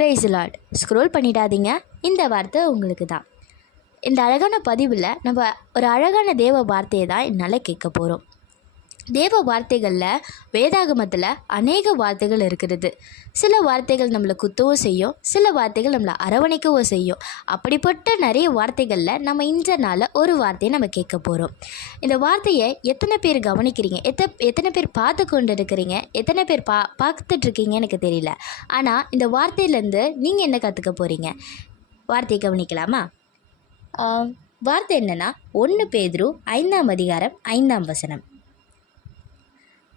Price Lord. Scroll பண்ணிடாதீங்க, இந்த வார்த்தை உங்களுக்கு தான். இந்த அழகான பதிவில் நம்ம ஒரு அழகான தேவ வார்த்தையை தான் என்னால் கேட்க போகிறோம். தேவ வார்த்தைகளில் வேதாகமத்தில் அநேக வார்த்தைகள் இருக்கிறது. சில வார்த்தைகள் நம்மளை குத்தவும் செய்யும், சில வார்த்தைகள் நம்மளை அரவணைக்கவும் செய்யும். அப்படிப்பட்ட நிறைய வார்த்தைகளில் நம்ம இந்த நாளில் ஒரு வார்த்தையை நம்ம கேட்க போகிறோம். இந்த வார்த்தையை எத்தனை பேர் கவனிக்கிறீங்க, எத்தனை பேர் பார்த்து கொண்டு இருக்கிறீங்க, எத்தனை பேர் பார்த்துட்ருக்கீங்க எனக்கு தெரியல. ஆனால் இந்த வார்த்தையிலேருந்து நீங்கள் என்ன கற்றுக்க போகிறீங்க? வார்த்தையை கவனிக்கலாமா? வார்த்தை என்னென்னா 1 பேதுரு 5ஆம் அதிகாரம் 5ஆம் வசனம்.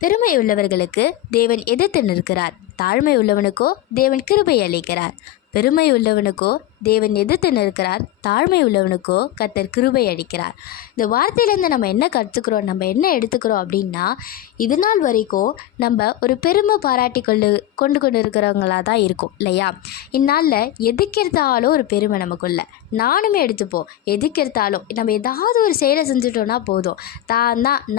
பெருமை உள்ளவர்களுக்கு தேவன் எதிர்த்து நிற்கிறார், தாழ்மை உள்ளவனுக்கோ தேவன் கிருபை அளிக்கிறார். பெருமை உள்ளவனுக்கோ தேவன் எதிர்த்து நிற்கிறார், தாழ்மை உள்ளவனுக்கோ கர்த்தர் கிருபை அளிக்கிறார். இந்த வார்த்தையிலேருந்து நம்ம என்ன கற்றுக்கிறோம், நம்ம என்ன எடுத்துக்கிறோம் அப்படின்னா, இது நாள் வரைக்கும் நம்ம ஒரு பெருமை பாராட்டி கொண்டு இருக்கிறவங்களாக தான் இருக்கும் இல்லையா? இந்நாளில் எதுக்கெடுத்தாலும் ஒரு பெருமை நமக்குள்ள. நானுமே எடுத்துப்போம். எதுக்கெடுத்தாலும் நம்ம ஏதாவது ஒரு செயலை செஞ்சுட்டோன்னா போதும்,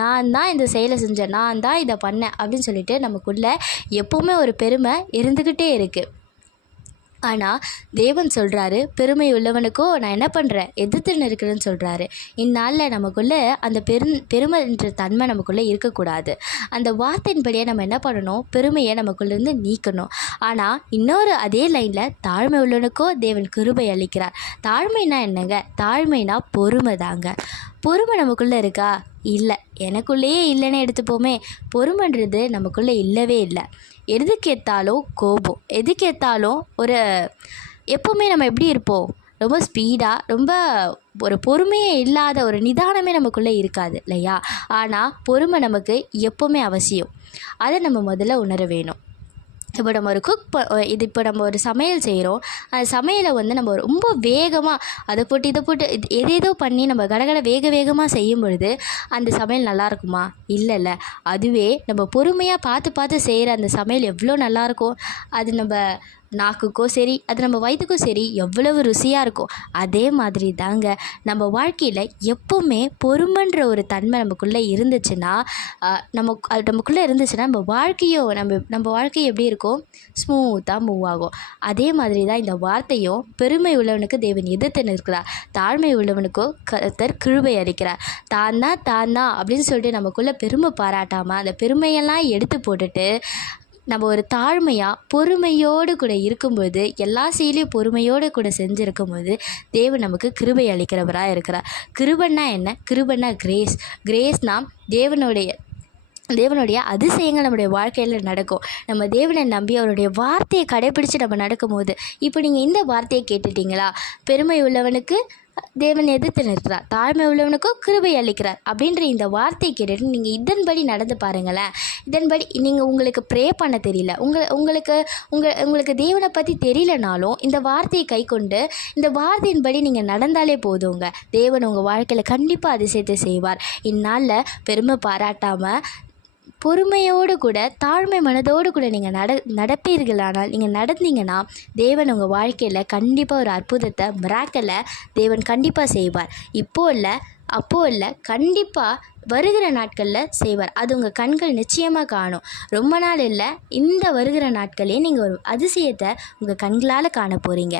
நான் தான் இந்த செயலை செஞ்சேன், நான் தான் இதை பண்ணேன் அப்படின்னு சொல்லிட்டு நமக்குள்ள எப்போவுமே ஒரு பெருமை இருந்துக்கிட்டே இருக்குது. ஆனால் தேவன் சொல்கிறாரு, பெருமை உள்ளவனுக்கோ நான் என்ன பண்ணுறேன், எதிர்த்து நிற்கிறேன்னு சொல்கிறாரு. இந்நாளில் நமக்குள்ளே அந்த பெருமைன்ற தன்மை நமக்குள்ளே இருக்கக்கூடாது. அந்த வார்த்தையின்படியே நம்ம என்ன பண்ணணும், பெருமையை நமக்குள்ளேருந்து நீக்கணும். ஆனால் இன்னொரு அதே லைனில் தாழ்மை உள்ளவனுக்கோ தேவன் கிருபை அளிக்கிறார். தாழ்மைனா என்னங்க? தாழ்மைனா பொறுமை தாங்க. பொறுமை நமக்குள்ளே இருக்கா? இல்லை, எனக்குள்ளேயே இல்லைன்னு எடுத்துப்போமே. பொறுமைன்றது நமக்குள்ளே இல்லவே இல்லை. எதுக்கேற்றாலும் கோபம், எதுக்கேற்றாலும் ஒரு எப்போவுமே நம்ம எப்படி இருப்போம், ரொம்ப ஸ்பீடாக, ரொம்ப ஒரு பொறுமையே இல்லாத ஒரு நிதானமே நமக்குள்ளே இருக்காது இல்லையா? ஆனால் பொறுமை நமக்கு எப்போவுமே அவசியம். அதை நம்ம முதல்ல உணர வேணும். இப்போ நம்ம ஒரு இப்போ நம்ம ஒரு சமையல் செய்கிறோம். அந்த சமையலை நம்ம ரொம்ப வேகமாக அதை போட்டு இதை போட்டு எதேதோ பண்ணி நம்ம கடகடை வேகமாக செய்யும் பொழுது அந்த சமையல் நல்லா இருக்குமா? இல்லைல்ல. அதுவே நம்ம பொறுமையாக பார்த்து செய்கிற அந்த சமையல் எவ்வளோ நல்லாயிருக்கும். அது நம்ம நாக்குக்கோ சரி, அது நம்ம வயிற்றுக்கும் சரி எவ்வளவு ருசியாக இருக்கும். அதே மாதிரி தாங்க நம்ம வாழ்க்கையில் எப்போவுமே பொறுமைன்ற ஒரு தன்மை நமக்குள்ளே இருந்துச்சுன்னா, நமக்குள்ளே இருந்துச்சுன்னா நம்ம வாழ்க்கையை எப்படி இருக்கும், ஸ்மூத்தாக மூவ் ஆகும். அதே மாதிரி தான் இந்த வார்த்தையும், பெருமை உள்ளவனுக்கு தேவன் எதிர்த்து நிற்கிறார், தாழ்மை உள்ளவனுக்கோ கர்த்தர் கிருபை அளிக்கிறார். தான் தான் அப்படின்னு சொல்லிட்டு நமக்குள்ளே பெருமை பாராட்டாமல் அந்த பெருமையெல்லாம் எடுத்து போட்டுட்டு நம்ம ஒரு தாழ்மையாக பொறுமையோடு கூட இருக்கும்போது, எல்லா செயலையும் பொறுமையோடு கூட செஞ்சுருக்கும்போது தேவன் நமக்கு கிருபை அளிக்கிறவராக இருக்கிறார். கிருபைன்னா என்ன? கிருபைன்னா கிரேஸ்னால் தேவனுடைய அதிசயங்கள் நம்முடைய வாழ்க்கையில் நடக்கும். நம்ம தேவனை நம்பி அவருடைய வார்த்தையை கடைப்பிடித்து நம்ம நடக்கும்போது, இப்போ நீங்கள் இந்த வார்த்தையை கேட்டுட்டிங்களா? பெருமை உள்ளவனுக்கு தேவன் எதிர்த்து நிற்கிறார், தாழ்மை உள்ளவனுக்கும் கிருபை அளிக்கிறார் அப்படின்ற இந்த வார்த்தையை கேட்டுட்டு நீங்கள் இதன்படி நடந்து பாருங்களேன். இதன்படி நீங்கள் உங்களுக்கு ப்ரே பண்ண தெரியல, உங்களுக்கு தேவனை பற்றி தெரியலனாலும் இந்த வார்த்தையை கை கொண்டு இந்த வார்த்தையின்படி நீங்கள் நடந்தாலே போதுங்க. தேவன் உங்கள் வாழ்க்கையில் கண்டிப்பாக அதிசயத்தை செய்வார். இந்நாளில் பெருமை பாராட்டாமல் பொறுமையோடு கூட தாழ்மை மனதோடு கூட நீங்கள் நடப்பீர்களானால், நீங்கள் நடந்தீங்கன்னா தேவன் உங்கள் வாழ்க்கையில் கண்டிப்பாக ஒரு அற்புதத்தை, மிராக்கலை தேவன் கண்டிப்பாக செய்வார். அப்போ இல்லை, கண்டிப்பாக வருகிற நாட்களில் செய்வார். அது உங்கள் கண்கள் நிச்சயமாக காணும். ரொம்ப நாள் இல்லை, இந்த வருகிற நாட்களே நீங்கள் ஒரு அதிசயத்தை உங்கள் கண்களால் காண போகிறீங்க.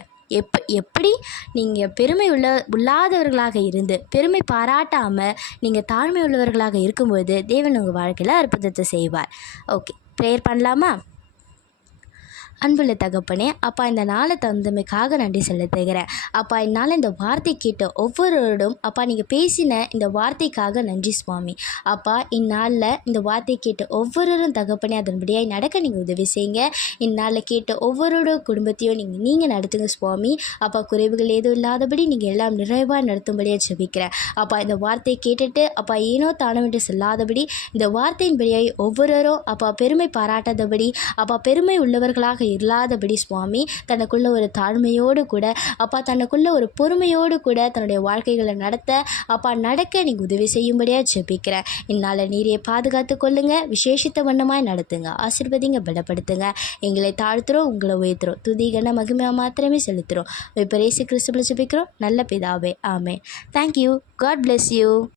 எப்படி நீங்கள் பெருமை உள்ளாதவர்களாக இருந்து பெருமை பாராட்டாமல் நீங்கள் தாழ்மை உள்ளவர்களாக இருக்கும்போது தேவன் உங்கள் வாழ்க்கையில் அற்புதத்தை செய்வார். ஓகே, ப்ரேயர் பண்ணலாமா? அன்புள்ள தகப்பனே, அப்பா இந்த நாளை தந்தமைக்காக நன்றி செலுத்துகிறேன். அப்பா என்னால் இந்த வார்த்தை கேட்ட ஒவ்வொருவரோடும் அப்பா நீங்கள் பேசின இந்த வார்த்தைக்காக நன்றி சுவாமி. அப்பா இந்நாளில் இந்த வார்த்தை கேட்ட ஒவ்வொருவரும் தகப்பனே அதன்படியாக நடக்க நீங்கள் உதவி செய்யுங்க. இந்நாளில் கேட்ட ஒவ்வொருவரோட குடும்பத்தையும் நீங்கள் நடத்துங்க சுவாமி. அப்பா குறைவுகள் எதுவும் இல்லாதபடி நீங்கள் எல்லாம் நிறைவாக நடத்தும்படியாக ஜெபிக்கிறேன். அப்பா இந்த வார்த்தையை கேட்டுட்டு அப்பா ஏனோ தானவிட்டு செல்லாதபடி, இந்த வார்த்தையின்படியாக ஒவ்வொருவரும் அப்பா பெருமை பாராட்டாதபடி, அப்பா பெருமை உள்ளவர்களாக இல்லாதபடி சுவாமி தனக்குள்ள ஒரு தாழ்மையோடு கூட அப்பா தனக்குள்ள ஒரு பொறுமையோடு கூட தன்னுடைய வாழ்க்கைகளை நடக்க நீங்கள் உதவி செய்யும்படியாக ஜெபிக்கிறேன். இந்நாள நீரையை பாதுகாத்து கொள்ளுங்க, விசேஷித்த வண்ணமாய் நடத்துங்க, ஆசீர்வதிங்க, பலப்படுத்துங்க. எங்களை தாழ்த்துறோம், உங்களை உயர்த்துறோம், துதிகன மகிமையா மாத்திரமே செலுத்துகிறோம். இப்போ இயேசு கிறிஸ்துவில் ஜெபிக்கிறோம் நல்ல பிதாவே, ஆமென். தேங்க்யூ. God bless you.